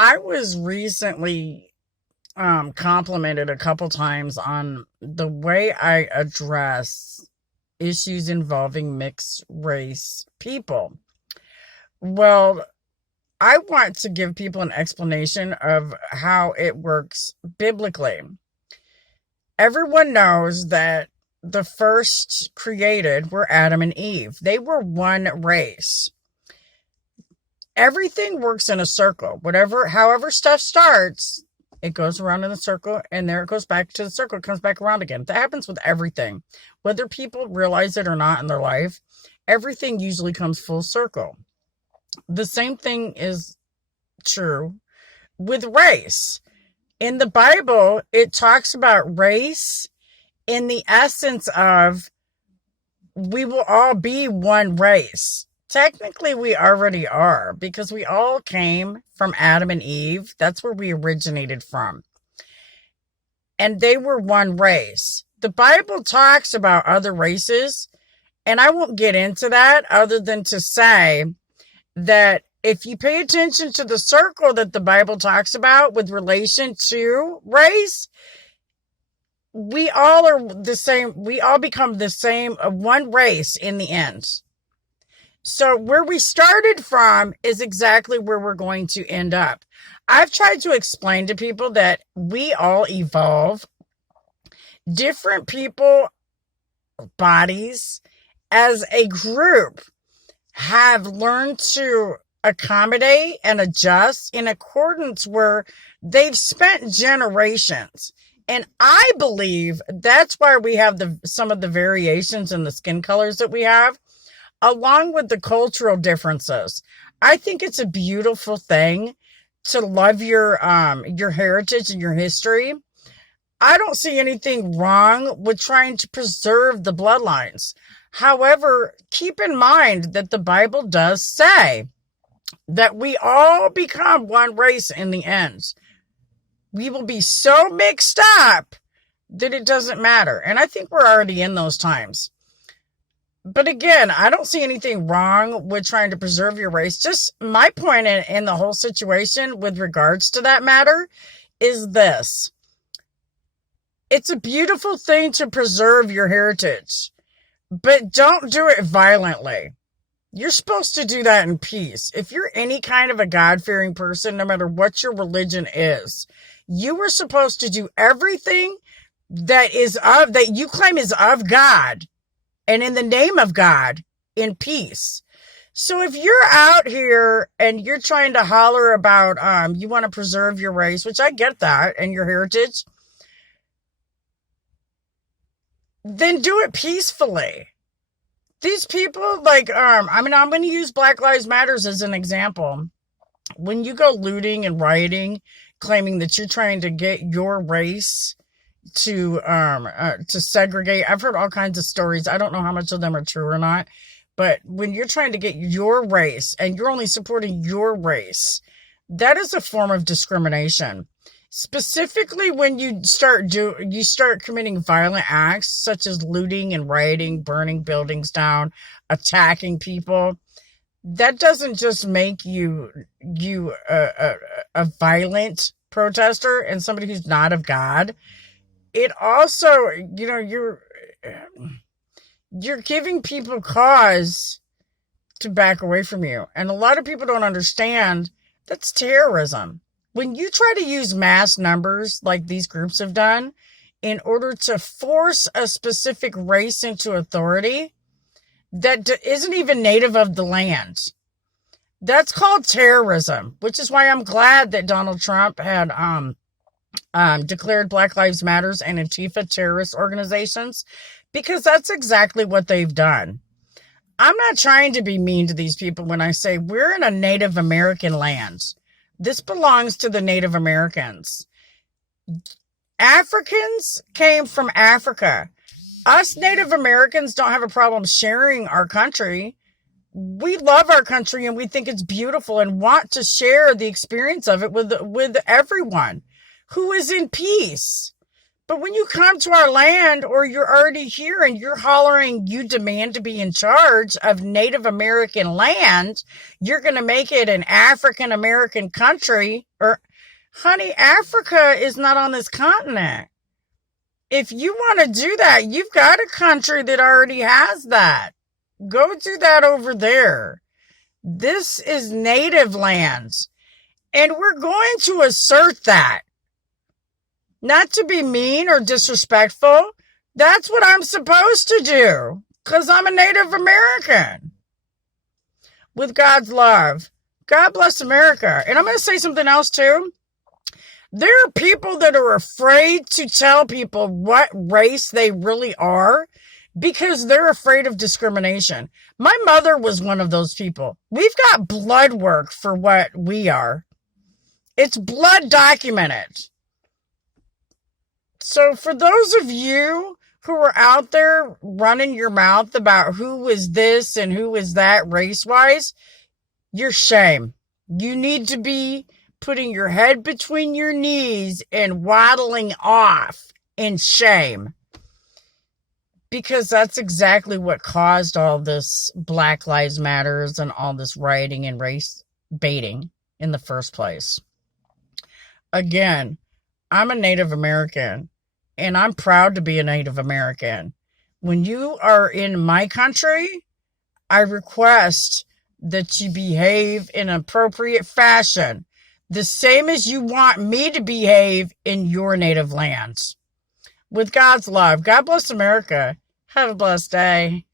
I was recently complimented a couple times on the way I address issues involving mixed race people. Well, I want to give people an explanation of how it works biblically. Everyone knows that the first created were Adam and Eve. They were one race. Everything works in a circle. However stuff starts, it goes around in a circle, and there it goes back to the circle. It comes back around again. That happens with everything. Whether people realize it or not in their life, everything usually comes full circle. The same thing is true with race. In the Bible, it talks about race in the essence of we will all be one race. Technically, we already are because we all came from Adam and Eve. That's where we originated from. And they were one race. The Bible talks about other races, and I won't get into that other than to say that if you pay attention to the circle that the Bible talks about with relation to race, we all are the same. We all become the same, one race in the end. So where we started from is exactly where we're going to end up. I've tried to explain to people that we all evolve. Different people, bodies, as a group, have learned to accommodate and adjust in accordance where they've spent generations. And I believe that's why we have some of the variations in the skin colors that we have, along with the cultural differences. I think it's a beautiful thing to love your heritage and your history. I don't see anything wrong with trying to preserve the bloodlines. However, keep in mind that the Bible does say that we all become one race in the end. We will be so mixed up that it doesn't matter. And I think we're already in those times. But again, I don't see anything wrong with trying to preserve your race. Just my point in the whole situation with regards to that matter is this. It's a beautiful thing to preserve your heritage, but don't do it violently. You're supposed to do that in peace. If you're any kind of a God-fearing person, no matter what your religion is, you were supposed to do everything that you claim is of God and in the name of God in peace. So if you're out here and you're trying to holler about you want to preserve your race, which I get that, and your heritage, then do it peacefully. These people, I'm going to use Black Lives Matters as an example. When you go looting and rioting, claiming that you're trying to get your race to segregate, I've heard all kinds of stories. I don't know how much of them are true or not, but when you're trying to get your race and you're only supporting your race, that is a form of discrimination. Specifically, when you start committing violent acts such as looting and rioting, burning buildings down, attacking people, that doesn't just make you a violent protester and somebody who's not of God. It also, you're giving people cause to back away from you, and a lot of people don't understand that's terrorism. When you try to use mass numbers like these groups have done in order to force a specific race into authority that isn't even native of the land, that's called terrorism, which is why I'm glad that Donald Trump had declared Black Lives Matters and Antifa terrorist organizations, because that's exactly what they've done. I'm not trying to be mean to these people when I say we're in a Native American land. This belongs to the Native Americans. Africans came from Africa. Us Native Americans don't have a problem sharing our country. We love our country and we think it's beautiful and want to share the experience of it with everyone who is in peace. But when you come to our land, or you're already here and you're hollering, you demand to be in charge of Native American land, you're going to make it an African American country, or Honey, Africa is not on this continent. If you want to do that, you've got a country that already has that. Go do that over there. This is native lands. And we're going to assert that. Not to be mean or disrespectful. That's what I'm supposed to do. Because I'm a Native American. With God's love. God bless America. And I'm going to say something else too. There are people that are afraid to tell people what race they really are because they're afraid of discrimination. My mother was one of those people. We've got blood work for what we are. It's blood documented. So for those of you who are out there running your mouth about who is this and who is that race-wise, you're shame. You need to be putting your head between your knees and waddling off in shame. Because that's exactly what caused all this Black Lives Matters and all this rioting and race baiting in the first place. Again, I'm a Native American, and I'm proud to be a Native American. When you are in my country, I request that you behave in an appropriate fashion, the same as you want me to behave in your native lands. With God's love, God bless America. Have a blessed day.